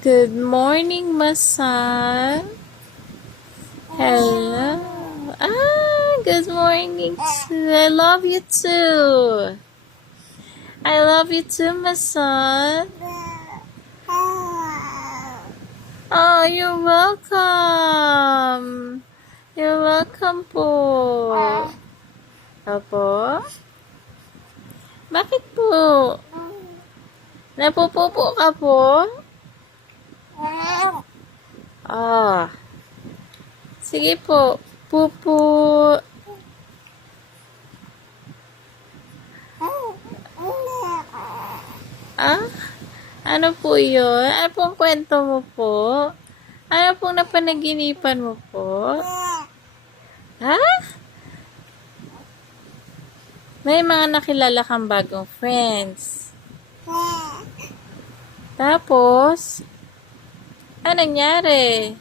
Good morning, Masan. Hello. Good morning too. I love you too. I love you too, Masan. Oh, you're welcome. You're welcome po. Opo? Bakit po? Napupupo ka po? Ah. Sige po. Pupo. Ah? Ano po yun? Ano pong kwento mo po? Ano pong napanaginipan mo po? Ha? May mga nakilala kang bagong friends. Tapos, ano nangyari?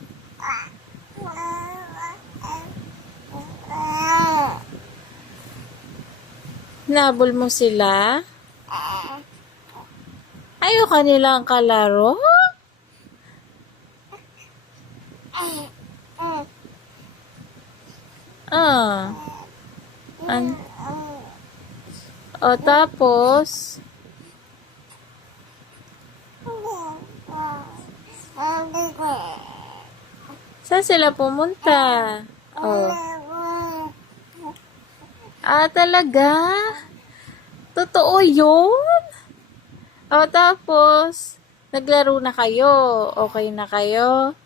Nabol mo sila? Ayaw ka nilang kalaro? Ah. O tapos, saan sila pumunta? Oh. Talaga? Totoo yun? O tapos, naglaro na kayo? Okay na kayo?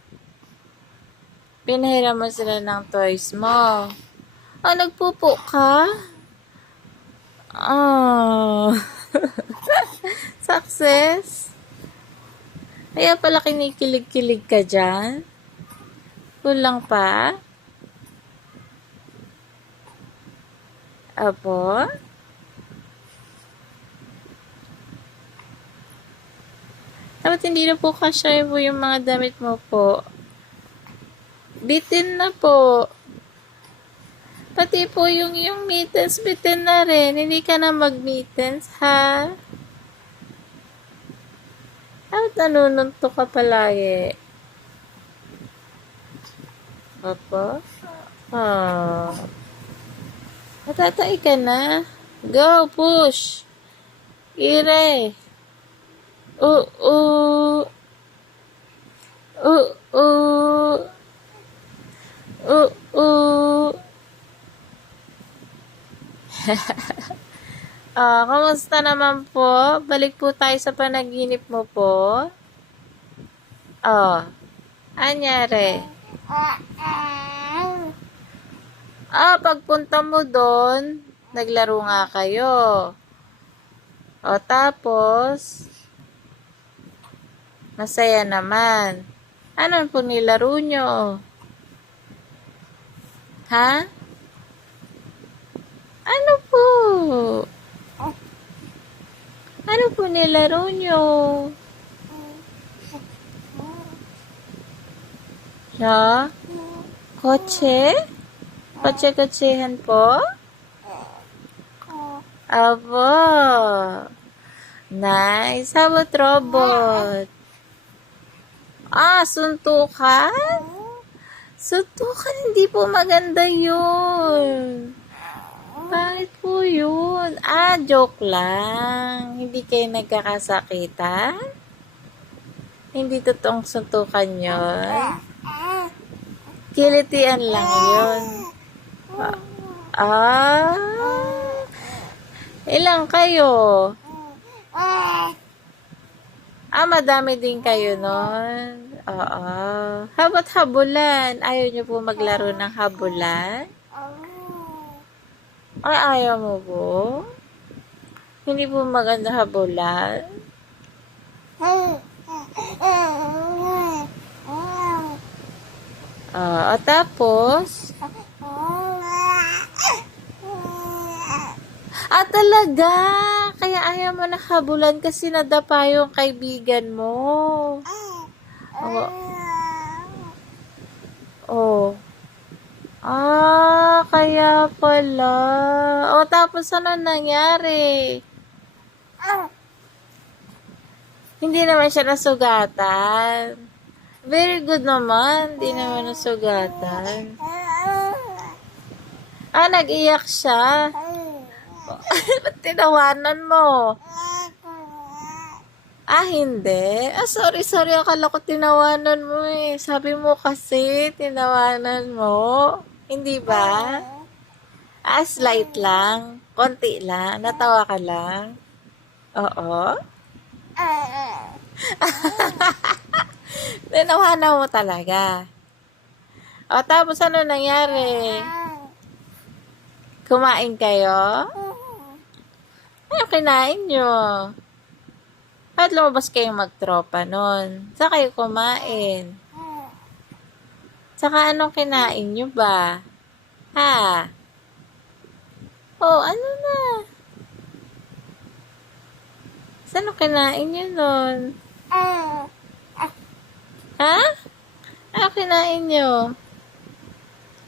Pinahiram mo sila ng toys mo? Nagpupo ka? Success? Kaya pala kinikilig-kilig ka dyan? Kulang pa? Apo? Dapat hindi na po kasya po yung mga damit mo po. Bitin na po. Pati po yung mittens, bitin na rin. Hindi ka na mag-mittens, ha? At nanununto ka palagi. Opo? Matatay ka na. Go, push. Ire. Kamusta naman po? Balik po tayo sa panaginip mo po. Anyari? Pagpunta mo doon, naglaro nga kayo. Tapos, masaya naman. Ano po nilaro nyo? Ha? Ano po? Ano po nilaro nyo? Ha? Kotse? Kotse-kotsehan po? Abo. Nice. How about robot? Suntukan? Suntukan, hindi po maganda yun. Bakit po yun? Joke lang. Hindi kayo nagkakasakitan? Hindi totoong suntukan yun? Kilitian lang yun. Ilang kayo? Madami din kayo nun. How about habulan? Ayaw niyo po maglaro ng habulan? Ayaw mo po? Hindi po maganda habulan? Tapos? Talaga? Kaya ayaw mo na habulan kasi nadapa yung kaibigan mo. Kaya pala. Tapos ano nangyari? Hindi naman siya nasugatan. Very good naman. Hindi naman nasugatan. Ah, nag-iyak siya. Ba't tinawanan mo? Ah, hindi. Ah, sorry. Akala ko tinawanan mo eh. Sabi mo kasi, tinawanan mo. Hindi ba? Ah, slight lang. Konti lang. Natawa ka lang. Oo. Tinawanan mo talaga. O, tapos ano nangyari? Kumain kayo? Ano kinain nyo? At lumabas kayong magtropa nun. Saan kayo kumain? Saka anong kinain nyo ba? Ha? Oh, ano na? Saan ang kinain nyo nun? Ha? Ano kinain nyo?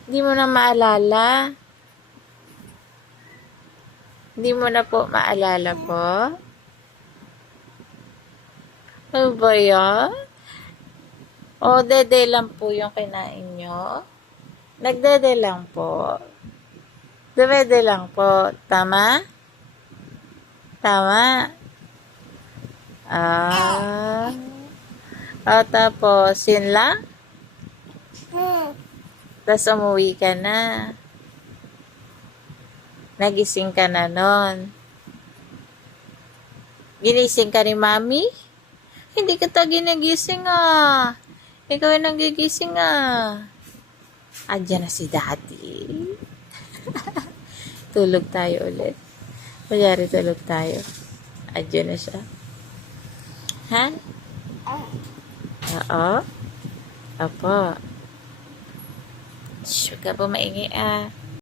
Hindi mo na maalala? Hindi mo na po maalala po? Ano ba yan? O, dede lang po yung kinain nyo? Nagdede lang po. Dumede lang po. Tama? Tama? Ah. O, tapos, yun lang? Tapos, umuwi ka na. Nagising ka na nun. Ginising ka ni mami? Hindi kita ginagising ah. Ikaw yung nagigising ah. Andiyan na si daddy. Tulog tayo ulit. Kunyari tulog tayo. Andiyan na siya. Ha? Oo? Apo. Shh, huwag ka po maingay ah.